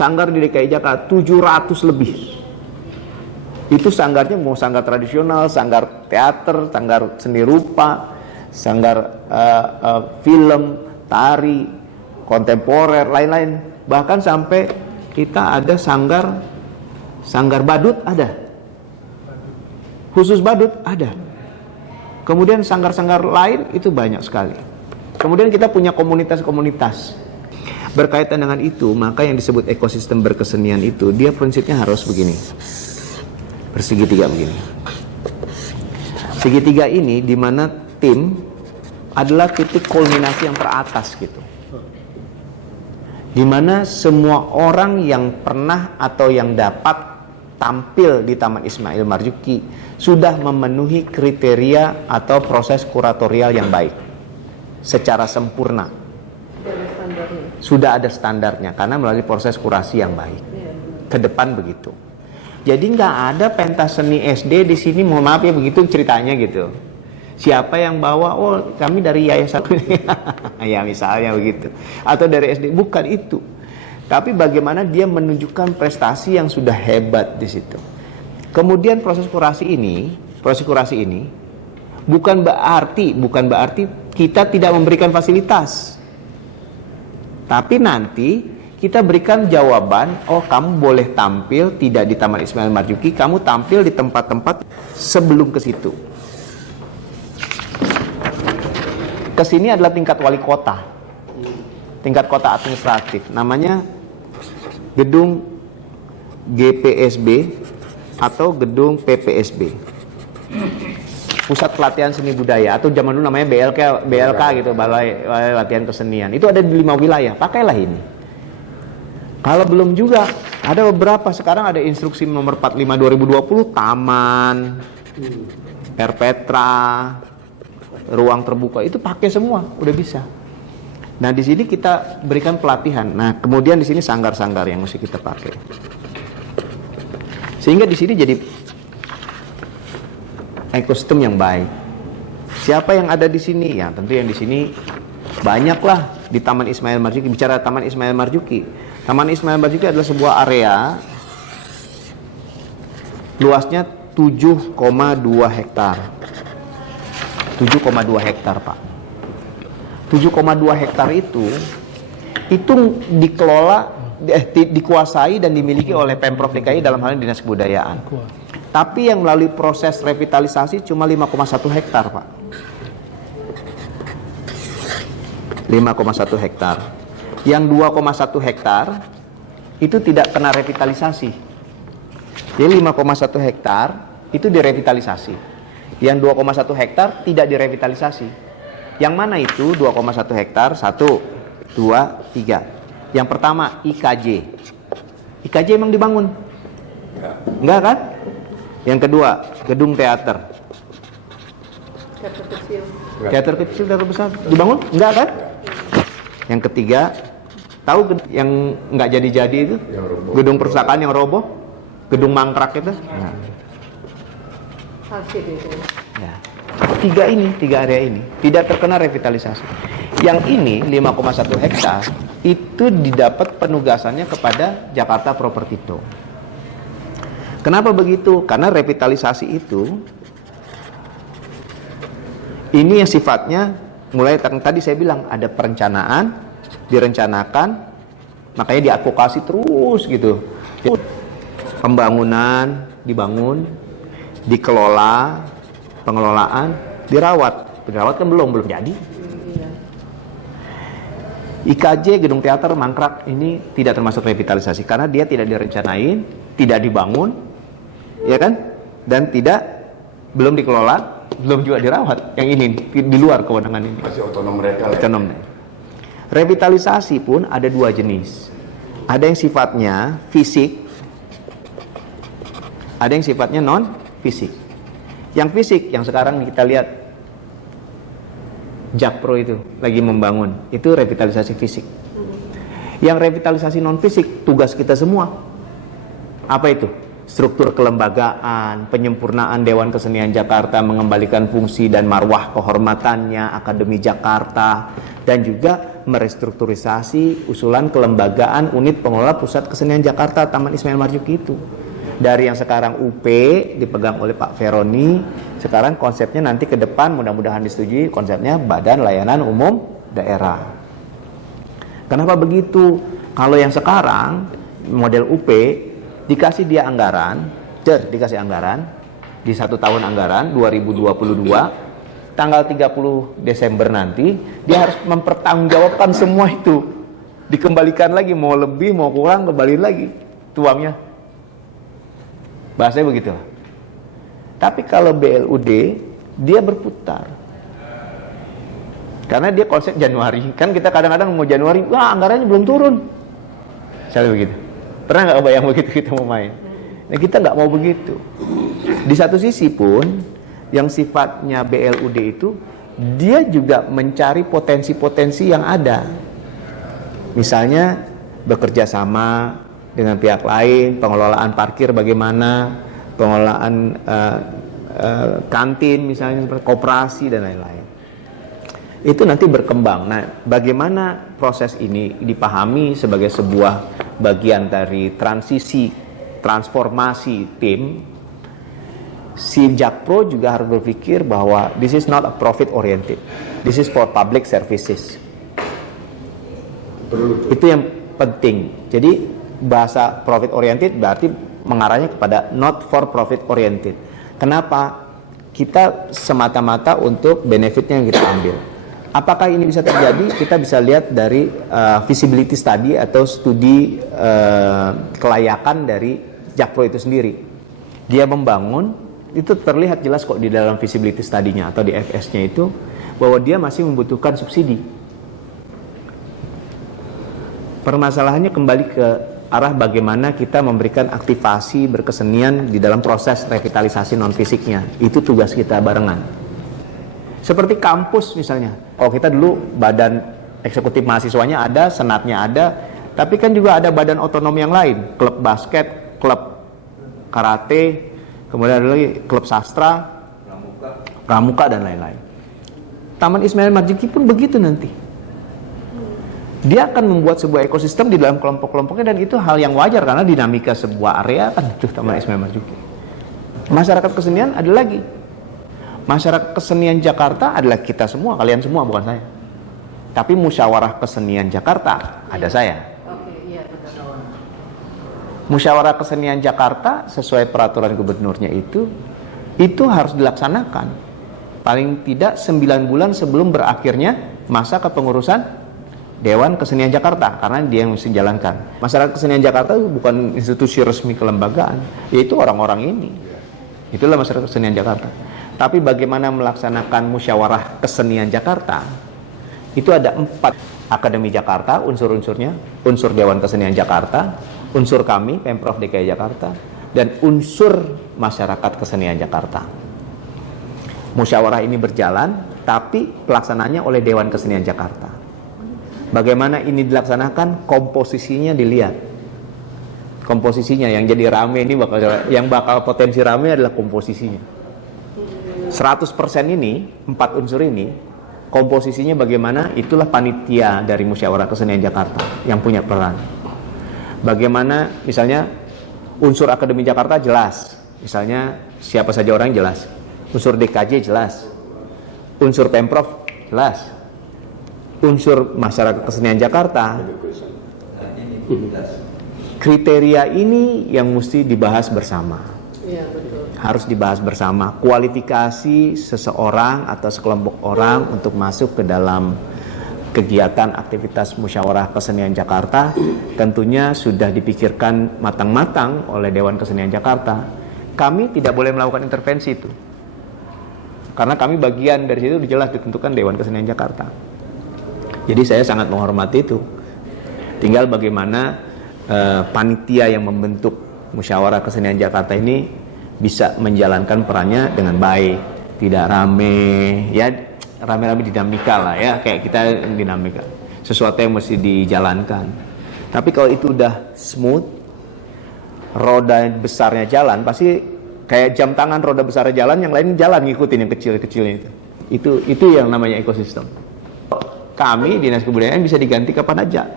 sanggar di DKI Jakarta 700 lebih. Itu sanggarnya mau sanggar tradisional, sanggar teater, sanggar seni rupa, sanggar film, tari, kontemporer, lain-lain. Bahkan sampai kita ada sanggar badut ada. Khusus badut ada. Kemudian sanggar-sanggar lain itu banyak sekali. Kemudian kita punya komunitas-komunitas. Berkaitan dengan itu, maka yang disebut ekosistem berkesenian itu, dia prinsipnya harus begini. Bersegitiga begini. Segitiga ini di mana tim adalah titik kulminasi yang teratas gitu. Di mana semua orang yang pernah atau yang dapat tampil di Taman Ismail Marzuki sudah memenuhi kriteria atau proses kuratorial yang baik secara sempurna. Sudah ada standarnya karena melalui proses kurasi yang baik. Ke depan begitu. Jadi nggak ada pentas seni SD di sini, mohon maaf ya begitu ceritanya gitu. Siapa yang bawa? Oh, kami dari yayasan. Ya misalnya begitu. Atau dari SD, bukan itu. Tapi bagaimana dia menunjukkan prestasi yang sudah hebat di situ. Kemudian proses kurasi ini bukan berarti kita tidak memberikan fasilitas. Tapi nanti kita berikan jawaban, oh kamu boleh tampil tidak di Taman Ismail Marzuki, kamu tampil di tempat-tempat sebelum ke situ. Kesini adalah tingkat wali kota, tingkat kota administratif, namanya gedung GPSB atau gedung PPSB, Pusat Pelatihan Seni Budaya, atau zaman dulu namanya BLK gitu, Balai Latihan Kesenian. Itu ada di 5 wilayah, pakailah ini. Kalau belum juga, ada beberapa. Sekarang ada instruksi nomor 45 2020, taman, Perpetra, ruang terbuka, itu pakai semua, udah bisa. Nah, di sini kita berikan pelatihan. Nah, kemudian di sini sanggar-sanggar yang mesti kita pakai. Sehingga di sini jadi ekosistem yang baik. Siapa yang ada di sini? Ya, tentu yang di sini banyaklah di Taman Ismail Marzuki. Bicara Taman Ismail Marzuki, Taman Ismail Marzuki adalah sebuah area luasnya 7,2 hektar. 7,2 hektar, Pak. 7,2 hektar itu dikelola, dikuasai dan dimiliki oleh Pemprov DKI dalam hal ini Dinas Kebudayaan. Tapi yang melalui proses revitalisasi cuma 5,1 hektar, Pak. 5,1 hektar. Yang 2,1 hektar itu tidak kena revitalisasi. Jadi 5,1 hektar itu direvitalisasi. Yang 2,1 hektar tidak direvitalisasi. Yang mana itu 2,1 hektar? 1, 2, 3. Yang pertama IKJ. IKJ emang dibangun? Enggak kan? Yang kedua, gedung teater. Teater kecil. Teater kecil, teater besar dibangun? Enggak kan? Yang ketiga, tahu yang nggak jadi-jadi itu? Gedung perpustakaan yang roboh, gedung mangkrak itu. Nah. Arsip itu. Ya. Tiga area ini tidak terkena revitalisasi. Yang ini 5,1 hektar itu didapat penugasannya kepada Jakarta Propertindo. Kenapa begitu? Karena revitalisasi itu ini yang sifatnya mulai tadi saya bilang ada perencanaan, direncanakan, makanya diadvokasi terus gitu. Pembangunan dibangun, dikelola, pengelolaan, dirawat. Dirawat kan belum jadi. IKJ, gedung teater, mangkrak ini tidak termasuk revitalisasi karena dia tidak direncanain, tidak dibangun, ya kan? Dan belum dikelola, belum juga dirawat. Yang ini di luar kewenangan ini. Masih otonom mereka. Otonom. Revitalisasi pun ada 2 jenis. Ada yang sifatnya fisik, ada yang sifatnya non fisik. Yang fisik yang sekarang kita lihat Jakpro itu lagi membangun, itu revitalisasi fisik. Yang revitalisasi non fisik tugas kita semua. Apa itu? Struktur kelembagaan, penyempurnaan Dewan Kesenian Jakarta, mengembalikan fungsi dan marwah kehormatannya, Akademi Jakarta, dan juga merestrukturisasi usulan kelembagaan unit pengelola Pusat Kesenian Jakarta Taman Ismail Marzuki itu. Dari yang sekarang UP dipegang oleh Pak Feroni, sekarang konsepnya nanti ke depan mudah-mudahan disetujui konsepnya Badan Layanan Umum Daerah. Kenapa begitu? Kalau yang sekarang model UP dikasih dia anggaran, dikasih anggaran di 1 tahun anggaran 2022, tanggal 30 Desember nanti dia harus mempertanggungjawabkan semua itu, dikembalikan lagi, mau lebih mau kurang kembali lagi tuangnya, bahasanya begitu. Tapi kalau BLUD dia berputar, karena dia konsep Januari, kan kita kadang-kadang mau Januari, wah anggarannya belum turun, misalnya begitu. Pernah nggak kebayang begitu kita mau main? Nah, kita nggak mau begitu. Di satu sisi pun yang sifatnya BLUD itu dia juga mencari potensi-potensi yang ada. Misalnya bekerja sama dengan pihak lain, pengelolaan parkir bagaimana, pengelolaan kantin misalnya seperti koperasi dan lain-lain. Itu nanti berkembang. Nah, bagaimana proses ini dipahami sebagai sebuah bagian dari transformasi tim, si Jakpro juga harus berpikir bahwa this is not a profit oriented, this is for public services. Itu yang penting. Jadi bahasa profit oriented berarti mengarahnya kepada not for profit oriented. Kenapa? Kita semata-mata untuk benefitnya yang kita ambil. Apakah ini bisa terjadi? Kita bisa lihat dari feasibility study atau studi kelayakan dari Jakpro itu sendiri. Dia membangun, itu terlihat jelas kok di dalam feasibility study-nya atau di FS-nya itu, bahwa dia masih membutuhkan subsidi. Permasalahannya kembali ke arah bagaimana kita memberikan aktivasi berkesenian di dalam proses revitalisasi non-fisiknya. Itu tugas kita barengan. Seperti kampus misalnya, kalau kita dulu badan eksekutif mahasiswanya ada, senatnya ada, tapi kan juga ada badan otonom yang lain, klub basket, klub karate, kemudian ada lagi klub sastra, pramuka dan lain-lain. Taman Ismail Marzuki pun begitu nanti. Dia akan membuat sebuah ekosistem di dalam kelompok-kelompoknya, dan itu hal yang wajar karena dinamika sebuah area kan itu Taman Ismail Marzuki. Masyarakat kesenian ada lagi. Masyarakat kesenian Jakarta adalah kita semua, kalian semua, bukan saya. Tapi musyawarah kesenian Jakarta ada saya. Musyawarah kesenian Jakarta sesuai peraturan gubernurnya itu harus dilaksanakan paling tidak 9 bulan sebelum berakhirnya masa kepengurusan Dewan Kesenian Jakarta, karena dia yang mesti jalankan. Masyarakat kesenian Jakarta itu bukan institusi resmi kelembagaan, yaitu orang-orang ini. Itulah masyarakat kesenian Jakarta. Tapi bagaimana melaksanakan musyawarah kesenian Jakarta? Itu ada 4 Akademi Jakarta, unsur-unsurnya, unsur Dewan Kesenian Jakarta, unsur kami, Pemprov DKI Jakarta, dan unsur masyarakat kesenian Jakarta. Musyawarah ini berjalan, tapi pelaksananya oleh Dewan Kesenian Jakarta. Bagaimana ini dilaksanakan? Komposisinya dilihat. Komposisinya yang jadi rame ini yang bakal potensi rame adalah komposisinya. 100% ini, 4 unsur ini, komposisinya bagaimana? Itulah panitia dari Musyawarah Kesenian Jakarta yang punya peran. Bagaimana misalnya unsur Akademi Jakarta jelas, misalnya siapa saja orang jelas, unsur DKJ jelas, unsur Pemprov jelas, unsur masyarakat kesenian Jakarta. Kriteria ini yang mesti dibahas bersama. Iya, betul. Harus dibahas bersama. Kualifikasi seseorang atau sekelompok orang untuk masuk ke dalam kegiatan aktivitas Musyawarah Kesenian Jakarta tentunya sudah dipikirkan matang-matang oleh Dewan Kesenian Jakarta. Kami tidak boleh melakukan intervensi itu, karena kami bagian dari situ jelas ditentukan Dewan Kesenian Jakarta. Jadi saya sangat menghormati itu. Tinggal bagaimana panitia yang membentuk Musyawarah Kesenian Jakarta ini bisa menjalankan perannya dengan baik, tidak rame, ya rame-rame dinamika lah ya, kayak kita dinamika, sesuatu yang mesti dijalankan. Tapi kalau itu udah smooth, roda besarnya jalan, pasti kayak jam tangan, roda besarnya jalan, yang lain jalan ngikutin yang kecil-kecilnya itu yang namanya ekosistem. kami Dinas Kebudayaan bisa diganti kapan aja.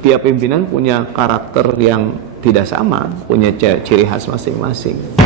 Tiap pimpinan punya karakter yang tidak sama, punya ciri khas masing-masing.